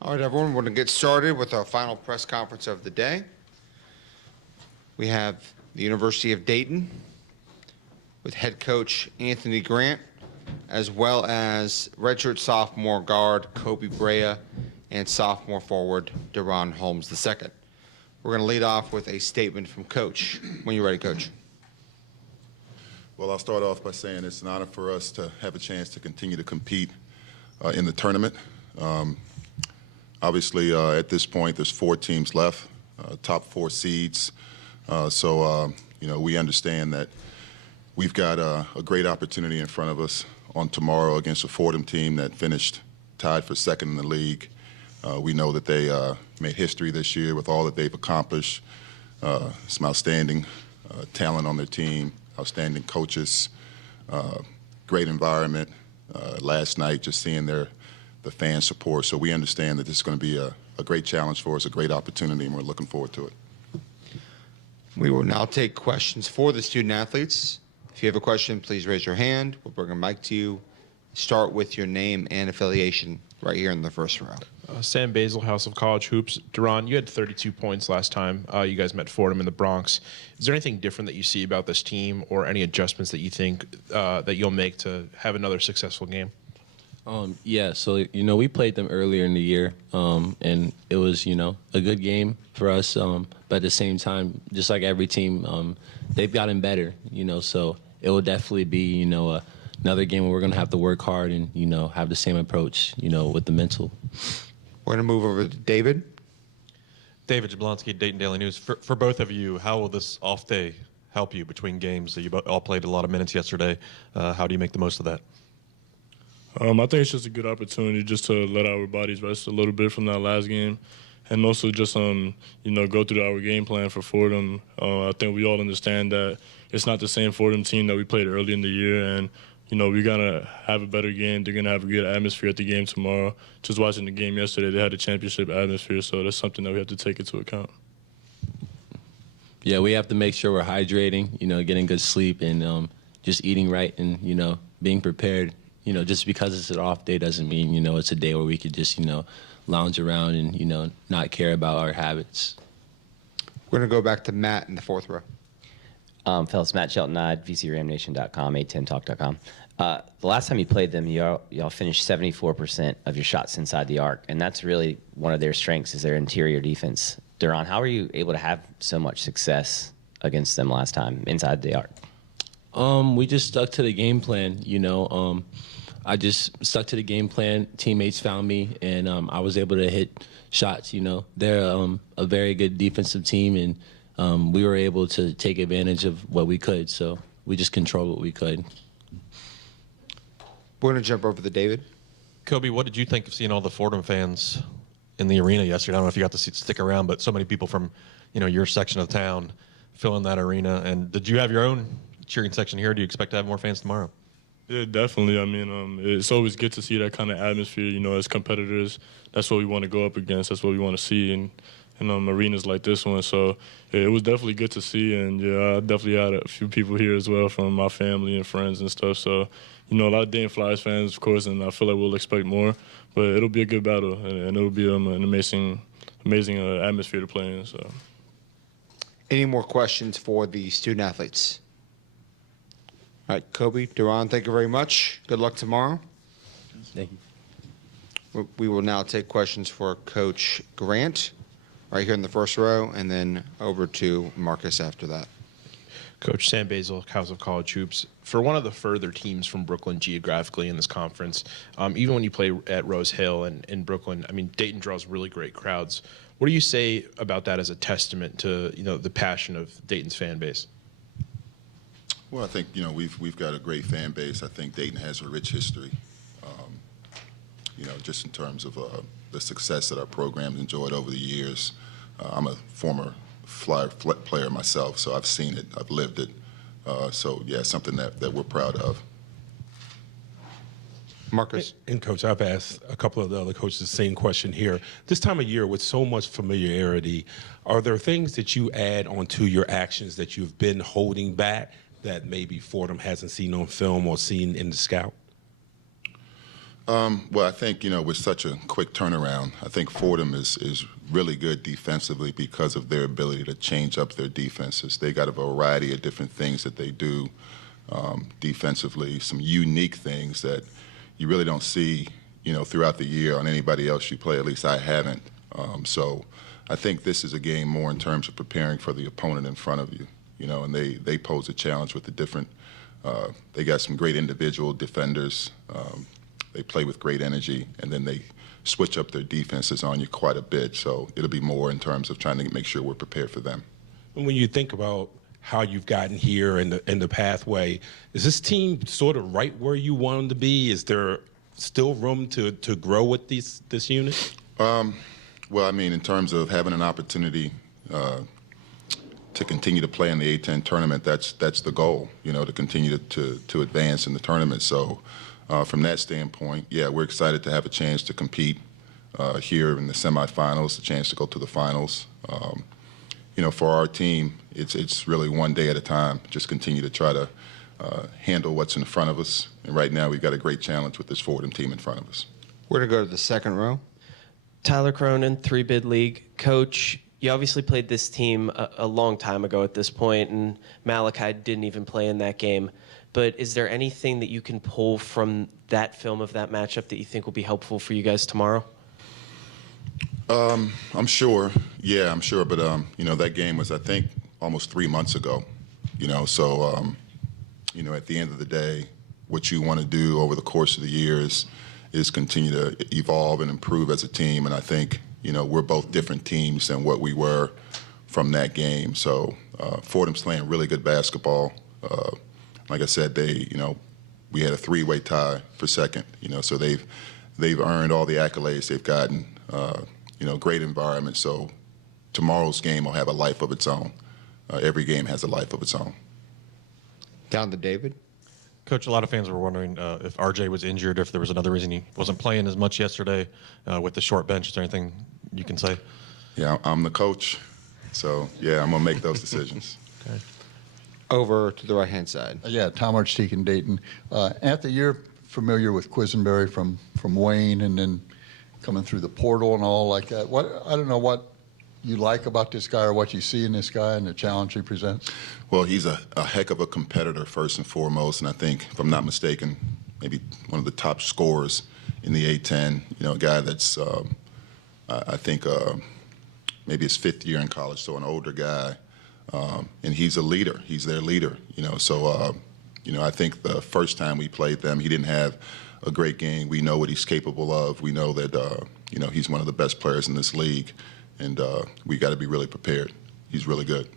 All right, everyone, we're going to get started with our final press conference of the day. We have the University of Dayton with head coach Anthony Grant, as well as redshirt sophomore guard Kobe Brea and sophomore forward Deron Holmes II. We're going to lead off with a statement from Coach. When you're ready, Coach. Well, I'll start off by saying it's an honor for us to have a chance to continue to compete in the tournament. Obviously, at this point, there's 4 teams left, top 4 seeds. We understand that we've got a great opportunity in front of us on tomorrow against a Fordham team that finished tied for second in the league. We know that they made history this year with all that they've accomplished. Some outstanding talent on their team, outstanding coaches, great environment. Last night, just seeing the fan support. So we understand that this is going to be a great challenge for us, a great opportunity, and we're looking forward to it. We will now take questions for the student athletes. If you have a question, please raise your hand. We'll bring a mic to you. Start with your name and affiliation right here in the first row. Sam Basil, House of College Hoops. Deron, you had 32 points last time you guys met Fordham in the Bronx. Is there anything different that you see about this team or any adjustments that you think that you'll make to have another successful game? Yeah, so, we played them earlier in the year, and it was, a good game for us. But at the same time, just like every team, they've gotten better, so it will definitely be, another game where we're going to have to work hard and, have the same approach, with the mental. We're going to move over to David. David Jablonski, Dayton Daily News. For both of you, how will this off day help you between games? You all played a lot of minutes yesterday. How do you make the most of that? I think it's just a good opportunity just to let our bodies rest a little bit from that last game, and also just go through our game plan for Fordham. I think we all understand that it's not the same Fordham team that we played early in the year, and we're gonna have a better game. They're gonna have a good atmosphere at the game tomorrow. Just watching the game yesterday, they had a championship atmosphere, so that's something that we have to take into account. Yeah, we have to make sure we're hydrating, getting good sleep, and just eating right, and being prepared. Just because it's an off day doesn't mean, it's a day where we could just, lounge around and, not care about our habits. We're going to go back to Matt in the fourth row. Fellas, Matt Shelton-Ide, VCRamNation.com, A10Talk.com. The last time you played them, y'all finished 74% of your shots inside the arc, and that's really one of their strengths is their interior defense. Deron, how were you able to have so much success against them last time inside the arc? We just stuck to the game plan, I just stuck to the game plan. Teammates found me, and I was able to hit shots. They're a very good defensive team, and we were able to take advantage of what we could. So we just controlled what we could. We're going to jump over to David. Kobe, what did you think of seeing all the Fordham fans in the arena yesterday? I don't know if you got to stick around, but so many people from your section of town filling that arena. And did you have your own cheering section here? Do you expect to have more fans tomorrow? Yeah, definitely. I mean, it's always good to see that kind of atmosphere, as competitors. That's what we want to go up against. That's what we want to see in arenas like this one. So yeah, it was definitely good to see. And, yeah, I definitely had a few people here as well from my family and friends and stuff. So, a lot of Dayton Flyers fans, of course, and I feel like we'll expect more. But it'll be a good battle, and it'll be an amazing atmosphere to play in. So. Any more questions for the student athletes? All right, Kobe, Deron, thank you very much. Good luck tomorrow. Thank you. We will now take questions for Coach Grant right here in the first row, and then over to Marcus after that. Coach Sam Basil, House of College Hoops. For one of the further teams from Brooklyn geographically in this conference, even when you play at Rose Hill and in Brooklyn, I mean, Dayton draws really great crowds. What do you say about that as a testament to, the passion of Dayton's fan base? Well, I think, we've got a great fan base. I think Dayton has a rich history, just in terms of the success that our program's enjoyed over the years. I'm a former Flyer player myself, so I've seen it, I've lived it. So, yeah, something that we're proud of. Marcus. And, Coach, I've asked a couple of the other coaches the same question here. This time of year, with so much familiarity, are there things that you add onto your actions that you've been holding back that maybe Fordham hasn't seen on film or seen in the scout? Well, I think, with such a quick turnaround, I think Fordham is really good defensively because of their ability to change up their defenses. They got a variety of different things that they do defensively, some unique things that you really don't see, throughout the year on anybody else you play. At least I haven't. So I think this is a game more in terms of preparing for the opponent in front of you, and they pose a challenge with the different. They got some great individual defenders. They play with great energy, and then they switch up their defenses on you quite a bit. So it'll be more in terms of trying to make sure we're prepared for them. And when you think about how you've gotten here and the pathway, is this team sort of right where you want them to be? Is there still room to grow with this unit? Well, I mean, in terms of having an opportunity to continue to play in the A-10 tournament, that's the goal, to continue to advance in the tournament. So from that standpoint, yeah, we're excited to have a chance to compete here in the semifinals, a chance to go to the finals. For our team, it's really one day at a time. Just continue to try to handle what's in front of us. And right now, we've got a great challenge with this Fordham team in front of us. We're going to go to the second row. Tyler Cronin, 3-bid league. Coach, you obviously played this team a long time ago at this point, and Malachi didn't even play in that game. But is there anything that you can pull from that film of that matchup that you think will be helpful for you guys tomorrow? I'm sure. Yeah, I'm sure. But, that game was, I think, almost 3 months ago. So, at the end of the day, what you want to do over the course of the years is continue to evolve and improve as a team. And I think, we're both different teams than what we were from that game. So Fordham's playing really good basketball. Like I said, we had a 3-way tie for second. So they've earned all the accolades they've gotten. Great environment. So tomorrow's game will have a life of its own. Every game has a life of its own. Down to David. Coach, a lot of fans were wondering if RJ was injured, or if there was another reason he wasn't playing as much yesterday with the short bench. Is there anything you can say? Yeah, I'm the coach. So, yeah, I'm going to make those decisions. Okay. Over to the right-hand side. Yeah, Tom Archdeek in Dayton. Anthony, you're familiar with Quisenberry from Wayne and then coming through the portal and all like that. I don't know what you like about this guy or what you see in this guy and the challenge he presents. Well, he's a heck of a competitor, first and foremost, and I think, if I'm not mistaken, maybe one of the top scorers in the A-10, a guy that's, I think, maybe his 5th year in college, so an older guy. And he's a leader. He's their leader, So, I think the first time we played them, he didn't have a great game. We know what he's capable of. We know that, he's one of the best players in this league, and we got to be really prepared. He's really good.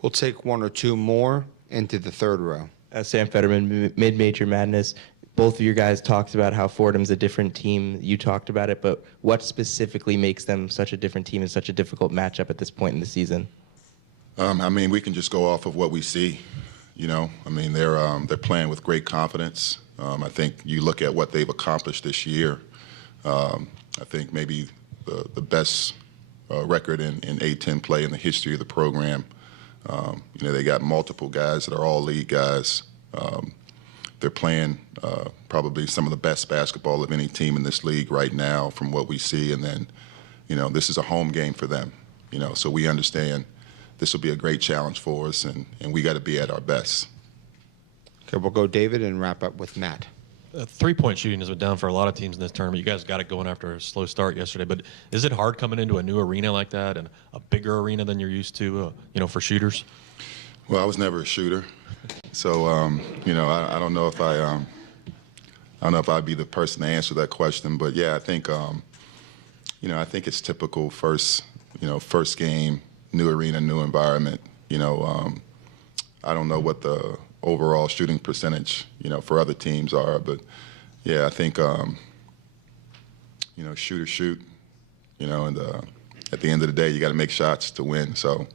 We'll take one or two more into the third row. Sam Fetterman, Mid-Major Madness. Both of you guys talked about how Fordham's a different team. You talked about it, but what specifically makes them such a different team and such a difficult matchup at this point in the season? We can just go off of what we see. They're playing with great confidence. I think you look at what they've accomplished this year. I think maybe the best record in A-10 play in the history of the program. They got multiple guys that are all league guys. They're playing probably some of the best basketball of any team in this league right now from what we see. And then, this is a home game for them. So we understand this will be a great challenge for us, and we got to be at our best. Okay, we'll go David and wrap up with Matt. Three-point shooting has been down for a lot of teams in this tournament. You guys got it going after a slow start yesterday, but is it hard coming into a new arena like that and a bigger arena than you're used to, for shooters? Well, I was never a shooter, so I don't know if I'd be the person to answer that question. But yeah, I think I think it's typical first game, new arena, new environment. I don't know what the overall shooting percentage, for other teams are. But, yeah, I think, shoot or shoot, and at the end of the day, you got to make shots to win. So,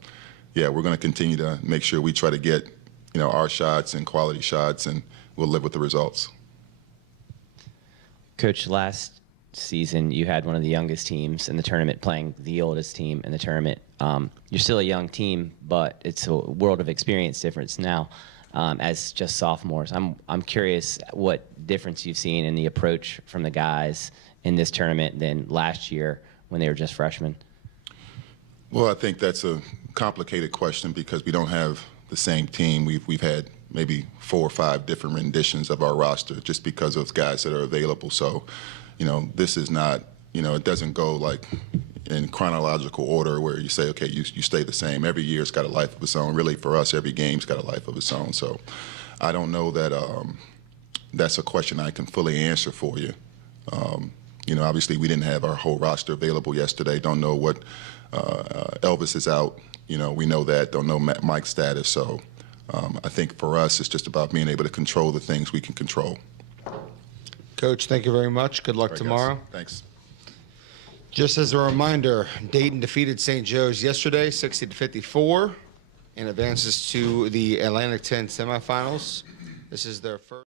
yeah, we're going to continue to make sure we try to get, our shots and quality shots, and we'll live with the results. Coach, last season you had one of the youngest teams in the tournament playing the oldest team in the tournament. You're still a young team, but it's a world of experience difference now. as just sophomores. I'm curious what difference you've seen in the approach from the guys in this tournament than last year when they were just freshmen. Well, I think that's a complicated question because we don't have the same team. We've had maybe 4 or 5 different renditions of our roster just because of guys that are available. So, this is not, it doesn't go like in chronological order where you say, okay, you stay the same. Every year's got a life of its own. Really, for us, every game's got a life of its own. So I don't know that that's a question I can fully answer for you. Obviously, we didn't have our whole roster available yesterday. Don't know what Elvis is out. We know that. Don't know Mike's status. So I think for us, it's just about being able to control the things we can control. Coach, thank you very much. Good luck All right, guys. tomorrow. Thanks. Just as a reminder, Dayton defeated St. Joe's yesterday, 60-54, and advances to the Atlantic 10 semifinals. This is their first.